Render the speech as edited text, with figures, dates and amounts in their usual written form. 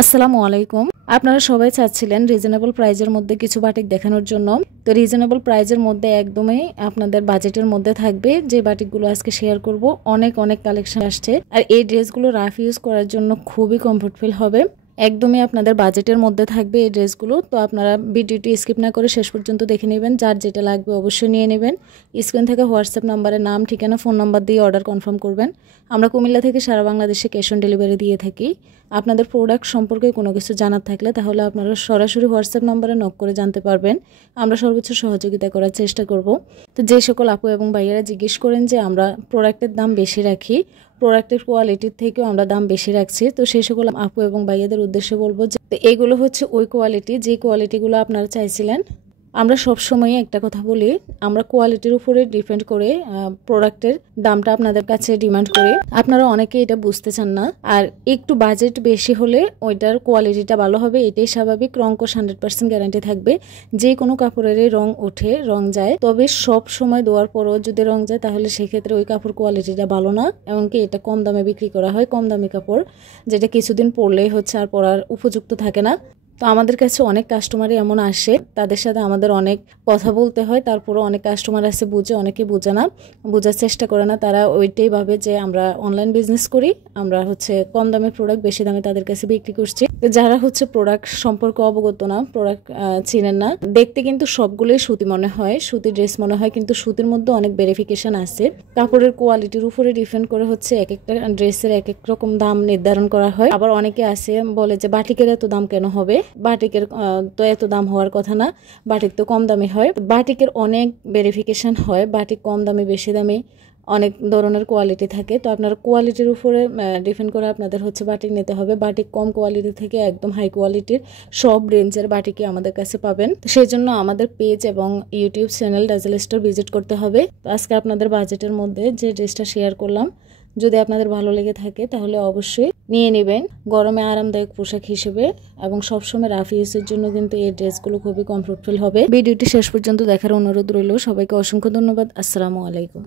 আসসালামু আলাইকুম। আপনারা সবাই চাচ্ছিলেন রিজনেবল প্রাইজের মধ্যে কিছু বাটিক দেখানোর জন্য। তো রিজনেবল প্রাইজের মধ্যে একদমই আপনাদের বাজেটের মধ্যে থাকবে যে বাটিকগুলো আজকে শেয়ার করব। অনেক কালেকশন আসছে, আর এই ড্রেসগুলো রাফ ইউজ করার জন্য খুবই কমফোর্টেবল হবে। একদমই আপনাদের বাজেটের মধ্যে থাকবে এই ড্রেসগুলো। তো আপনারা ভিডিওটি স্কিপ না করে শেষ পর্যন্ত দেখে নেবেন। যার যেটা লাগবে অবশ্যই নিয়ে নেবেন। স্ক্রিন থেকে হোয়াটসঅ্যাপ নাম্বারে নাম, ঠিকানা, ফোন নাম্বার দিয়ে অর্ডার কনফার্ম করবেন। আমরা কুমিল্লা থেকে সারা বাংলাদেশে ক্যাশ অন ডেলিভারি দিয়ে থাকি। আপনাদের প্রোডাক্ট সম্পর্কে কোনো কিছু জানার থাকলে তাহলে আপনারা সরাসরি হোয়াটসঅ্যাপ নাম্বারে নক করে জানতে পারবেন। আমরা সর্বোচ্চ সহযোগিতা করার চেষ্টা করব। তো যে সকল আপু এবং ভাইয়ারা জিজ্ঞেস করেন যে আমরা প্রোডাক্টের দাম বেশি রাখি, প্রোডাক্টের কোয়ালিটির থেকেও আমরা দাম বেশি রাখছি, তো সেই সকল আপু এবং ভাইয়াদের উদ্দেশ্যে বলবো যে এগুলো হচ্ছে ওই কোয়ালিটি যে কোয়ালিটিগুলো আপনারা চাইছিলেন। আমরা সব সময় একটা কথা বলি, আমরা কোয়ালিটির উপরে ডিপেন্ড করে প্রোডাক্টের দামটা আপনাদের কাছে ডিমান্ড করি। আপনারা অনেকে এটা বুঝতে চান না, আর একটু বাজেট বেশি হলে ওইটার কোয়ালিটিটা ভালো হবে, এটাই স্বাভাবিক। রং কোশ 100% গ্যারান্টি থাকবে। যে কোনো কাপড়েরই রং ওঠে, রং যায়, তবে সব সময় দেওয়ার পরও যদি রং যায় তাহলে সেক্ষেত্রে ওই কাপড় কোয়ালিটিটা ভালো না। এমনকি এটা কম দামে বিক্রি করা হয়, কম দামি কাপড় যেটা কিছুদিন পরলেই হচ্ছে আর পরার উপযুক্ত থাকে না। তো আমাদের কাছে অনেক কাস্টমারই এমন আসে, তাদের সাথে আমাদের অনেক কথা বলতে হয়। তারপরও অনেক কাস্টমার আছে বুঝে, অনেকে বুঝে না, বোঝার চেষ্টা করে না। তারা ওইটাই ভাবে যে আমরা অনলাইন বিজনেস করি, আমরা হচ্ছে কম দামের প্রোডাক্ট বেশি দামে তাদের কাছে বিক্রি করছি। যারা হচ্ছে প্রোডাক্ট সম্পর্কে অবগত না, প্রোডাক্ট চিনেন না, দেখতে কিন্তু সবগুলোই সুতি মনে হয়, সুতি ড্রেস মনে হয়, কিন্তু সুতির মধ্যে অনেক ভেরিফিকেশন আছে। কাপড়ের কোয়ালিটির উপরে ডিপেন্ড করে হচ্ছে এক একটা ড্রেসের এক এক রকম দাম নির্ধারণ করা হয়। আবার অনেকে আছে বলে যে বাটিকের এত দাম কেন হবে, বাটিকের তো এত দাম হওয়ার কথা না, বাটিক তো কম দামি হয়। বাটিকের অনেক ভেরিফিকেশন হয়, বাটিক কম দামি বেশি দামি অনেক ধরনের কোয়ালিটি থাকে। তো আপনারা কোয়ালিটির উপরে ডিপেন্ড করে আপনাদের হচ্ছে বাটিক নিতে হবে। বাটিক কম কোয়ালিটি থেকে একদম হাই কোয়ালিটির সব রেঞ্জের বাটিকই আমাদের কাছে পাবেন। তো সেই জন্য আমাদের পেজ এবং YouTube channel dazzle store visit করতে হবে। তো আজকে আপনাদের বাজেটের মধ্যে যে ড্রেসটা শেয়ার করলাম, যদি আপনাদের ভালো লেগে থাকে তাহলে অবশ্যই নিয়ে নেবেন গরমে আরামদায়ক পোশাক হিসেবে, এবং সবসময় রাফ ইউজের জন্য কিন্তু এই ড্রেসগুলো খুবই কমফোর্টেবল হবে। ভিডিওটি শেষ পর্যন্ত দেখার অনুরোধ রইল। সবাইকে অসংখ্য ধন্যবাদ। আসসালামু আলাইকুম।